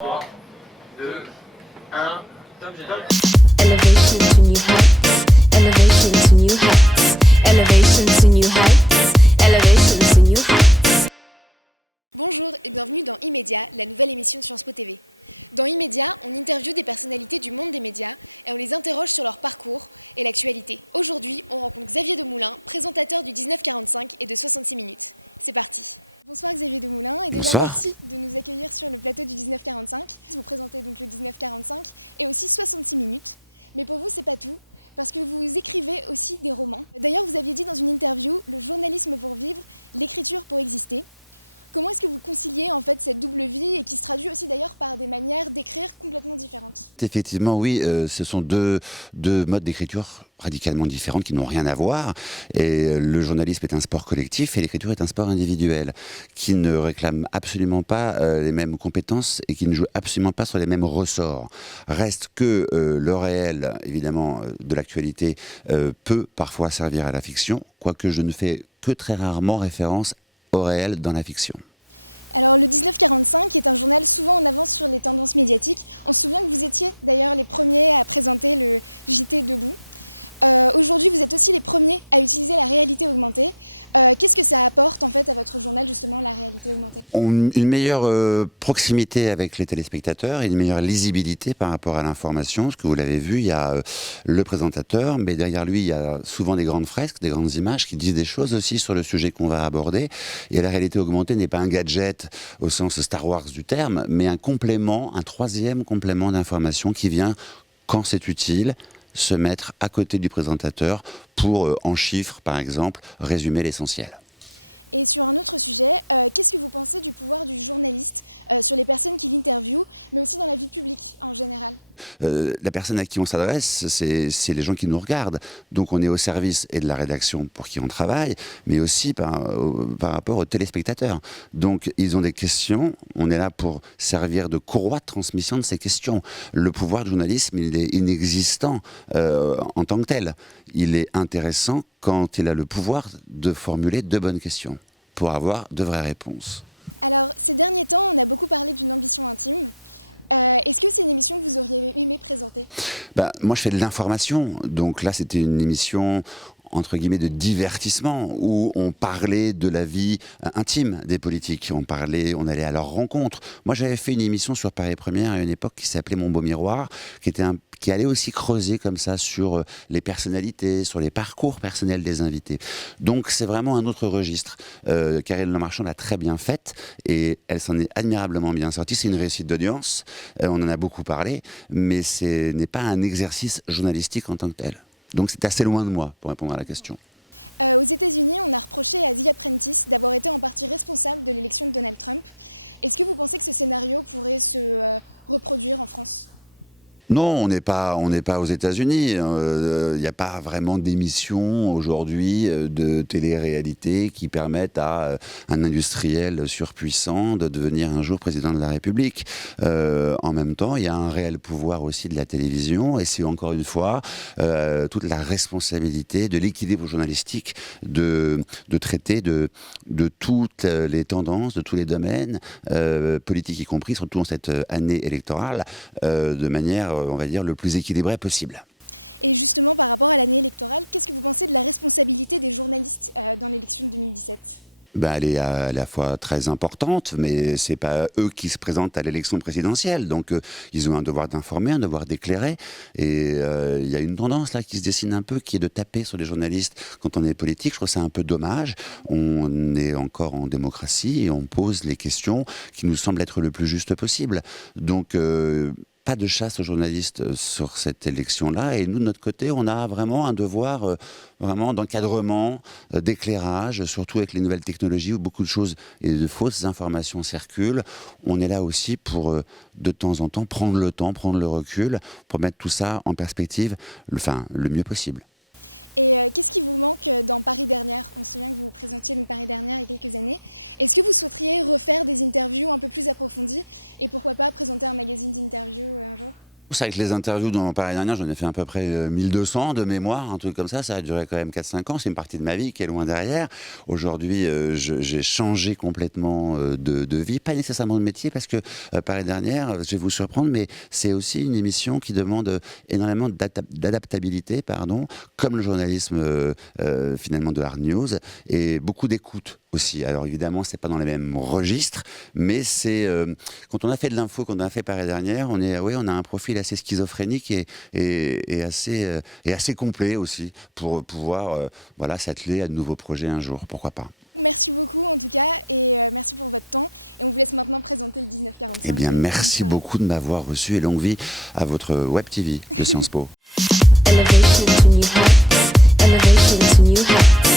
3, 2, 1, top générique. Elevation to new heights, elevation to new heights, elevation to new heights, elevation to new heights. Bonsoir. Effectivement, oui, ce sont deux modes d'écriture radicalement différents qui n'ont rien à voir. Et le journalisme est un sport collectif et l'écriture est un sport individuel qui ne réclame absolument pas les mêmes compétences et qui ne joue absolument pas sur les mêmes ressorts. Reste que le réel, évidemment, de l'actualité peut parfois servir à la fiction, quoique je ne fais que très rarement référence au réel dans la fiction. Une meilleure proximité avec les téléspectateurs et une meilleure lisibilité par rapport à l'information. Parce que vous l'avez vu, il y a le présentateur, mais derrière lui, il y a souvent des grandes fresques, des grandes images qui disent des choses aussi sur le sujet qu'on va aborder. Et la réalité augmentée n'est pas un gadget au sens Star Wars du terme, mais un complément, un troisième complément d'information qui vient, quand c'est utile, se mettre à côté du présentateur pour, en chiffres par exemple, résumer l'essentiel. La personne à qui on s'adresse, c'est les gens qui nous regardent. Donc on est au service et de la rédaction pour qui on travaille, mais aussi par rapport aux téléspectateurs. Donc ils ont des questions, on est là pour servir de courroie de transmission de ces questions. Le pouvoir du journalisme, il est inexistant en tant que tel. Il est intéressant quand il a le pouvoir de formuler de bonnes questions pour avoir de vraies réponses. Ben, moi, je fais de l'information. Donc là, c'était une émission entre guillemets de divertissement où on parlait de la vie intime des politiques, on allait à leur rencontre. Moi, j'avais fait une émission sur Paris Première à une époque qui s'appelait Mon Beau Miroir, qui allait aussi creuser comme ça sur les personnalités, sur les parcours personnels des invités. Donc c'est vraiment un autre registre. Karine Le Marchand l'a très bien faite et elle s'en est admirablement bien sortie. C'est une réussite d'audience, on en a beaucoup parlé, mais ce n'est pas un exercice journalistique en tant que tel. Donc c'est assez loin de moi pour répondre à la question. Non, on n'est pas aux États-Unis. Il n'y a pas vraiment d'émissions aujourd'hui de télé-réalité qui permettent à un industriel surpuissant de devenir un jour président de la République. En même temps, il y a un réel pouvoir aussi de la télévision, et c'est encore une fois toute la responsabilité de l'équilibre journalistique de traiter de toutes les tendances, de tous les domaines politiques y compris, surtout en cette année électorale, de manière on va dire, le plus équilibré possible. Ben, elle est à la fois très importante, mais c'est pas eux qui se présentent à l'élection présidentielle. Donc, ils ont un devoir d'informer, un devoir d'éclairer. Et il y a une tendance là qui se dessine un peu, qui est de taper sur les journalistes quand on est politique. Je trouve ça un peu dommage. On est encore en démocratie et on pose les questions qui nous semblent être le plus juste possible. Donc, pas de chasse aux journalistes sur cette élection-là. Et nous, de notre côté, on a vraiment un devoir vraiment d'encadrement, d'éclairage, surtout avec les nouvelles technologies où beaucoup de choses et de fausses informations circulent. On est là aussi pour, de temps en temps, prendre le temps, prendre le recul, pour mettre tout ça en perspective, le mieux possible. C'est avec les interviews dont on parlait dernière, j'en ai fait à peu près 1200 de mémoire, un truc comme ça a duré quand même 4-5 ans, c'est une partie de ma vie qui est loin derrière. Aujourd'hui, j'ai changé complètement de vie, pas nécessairement de métier, parce que Paris dernière, je vais vous surprendre, mais c'est aussi une émission qui demande énormément d'adaptabilité, comme le journalisme finalement de hard news, et beaucoup d'écoute aussi. Alors évidemment, c'est pas dans les mêmes registres, mais c'est quand on a fait de l'info, quand on a fait Paris dernière, on a un profil assez schizophrénique et assez complet aussi pour pouvoir s'atteler à de nouveaux projets un jour, pourquoi pas. Eh bien, merci beaucoup de m'avoir reçu et longue vie à votre Web TV de Sciences Po. Elevation to new heights. Elevation to new heights.